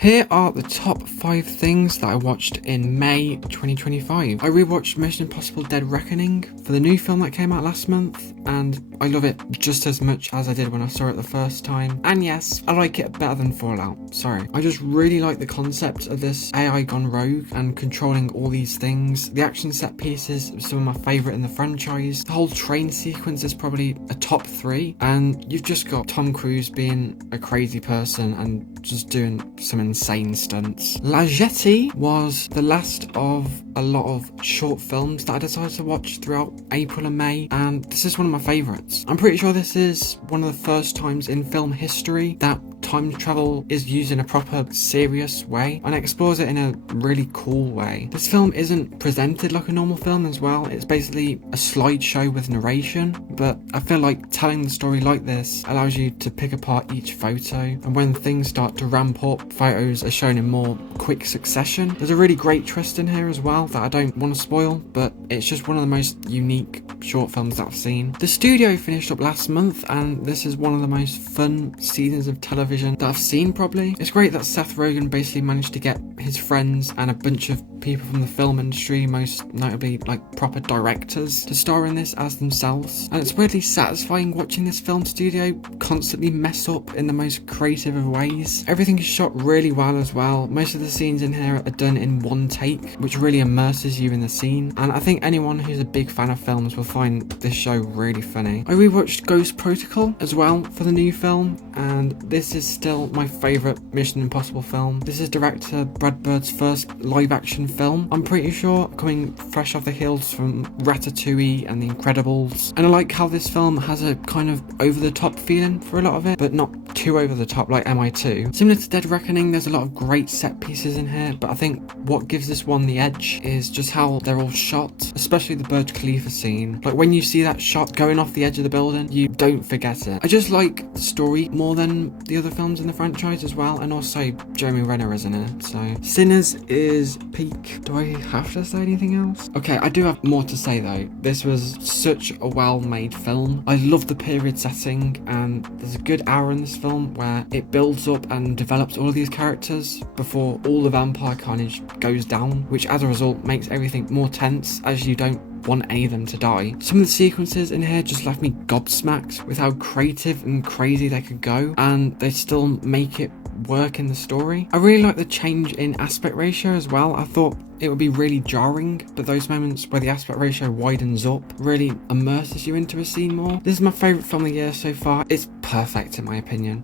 Here are the top 5 things that I watched in May 2025. I rewatched Mission Impossible Dead Reckoning for the new film that came out last month, and I love it just as much as I did when I saw it the first time. And yes, I like it better than Fallout, sorry. I just really like the concept of this AI gone rogue and controlling all these things. The action set pieces are some of my favourite in the franchise. The whole train sequence is probably a top 3, and you've just got Tom Cruise being a crazy person and just doing some insane stunts. La Jetée was the last of a lot of short films that I decided to watch throughout April and May, and this is one of my favourites. I'm pretty sure this is one of the first times in film history that time travel is used in a proper serious way and explores it in a really cool way. This film isn't presented like a normal film as well. It's basically a slideshow with narration, but I feel like telling the story like this allows you to pick apart each photo, and when things start to ramp up, photos are shown in more quick succession. There's a really great twist in here as well that I don't want to spoil, but it's just one of the most unique short films that I've seen. The studio finished up last month, and this is one of the most fun seasons of television that I've seen probably. It's great that Seth Rogen basically managed to get his friends and a bunch of people from the film industry, most notably like proper directors, to star in this as themselves, and it's weirdly satisfying watching this film studio constantly mess up in the most creative of ways. Everything is shot really well as well. Most of the scenes in here are done in one take, which really immerses you in the scene, and I think anyone who's a big fan of films will find this show really funny. I rewatched Ghost Protocol as well for the new film, and this is still my favourite Mission Impossible film. This is director Brad Bird's first live action film, I'm pretty sure, coming fresh off the heels from Ratatouille and The Incredibles, and I like how this film has a kind of over the top feeling for a lot of it, but not too over the top like MI2. Similar to Dead Reckoning, there's a lot of great set pieces in here, but I think what gives this one the edge is just how they're all shot, especially the Burj Khalifa scene. Like when you see that shot going off the edge of the building, you don't forget it. I just like the story more than the other films in the franchise as well, and also Jeremy Renner is in it. So Sinners is peak. Do I have to say anything else? Okay, I do have more to say though. This was such a well-made film. I love the period setting, and there's a good hour in this film where it builds up and develops all of these characters before all the vampire carnage goes down, which as a result makes everything more tense as you don't want any of them to die. Some of the sequences in here just left me gobsmacked with how creative and crazy they could go, and they still make it work in the story. I really like the change in aspect ratio as well. I thought it would be really jarring, but those moments where the aspect ratio widens up really immerses you into a scene more. This is my favourite film of the year so far. It's perfect in my opinion.